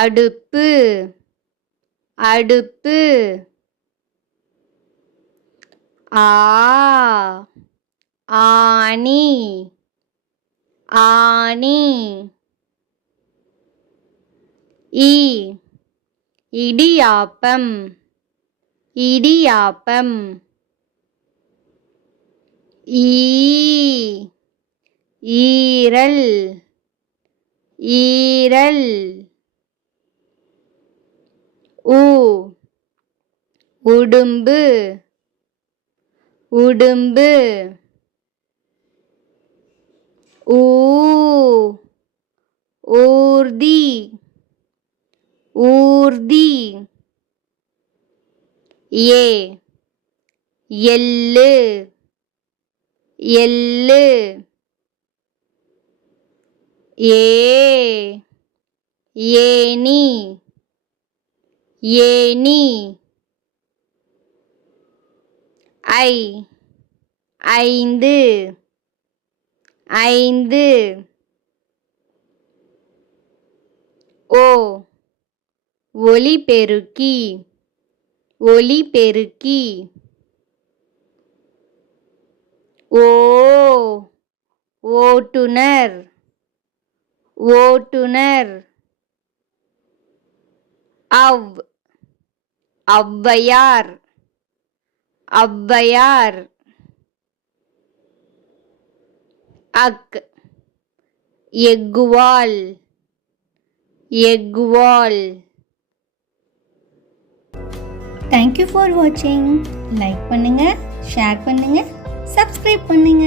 அடுப்பு அடுப்பு. ஆ ஆணி ஆணி. இ இடியாப்பம் இடியாப்பம். ஈ ஈரல் ஈரல். உ உடும்பு உடும்பு. ஊ ஊர்தி ஊர்தி. ஏ எள்ளு எள்ளு. ஏ ஏணி ஏணி. ஐ ஐந்து ஐந்து. ஓ ஒலிபெருக்கி ஒலிபெருக்கி. ஓ ஓட்டுனர் ஓட்டுனர். அவ் ஔவையார் ஔவையார். அக் எக்குவால் எக்குவால். தேங்க்யூ ஃபார் வாட்சிங். லைக் பண்ணுங்க, ஷேர் பண்ணுங்க, சப்ஸ்கிரைப் பண்ணுங்க.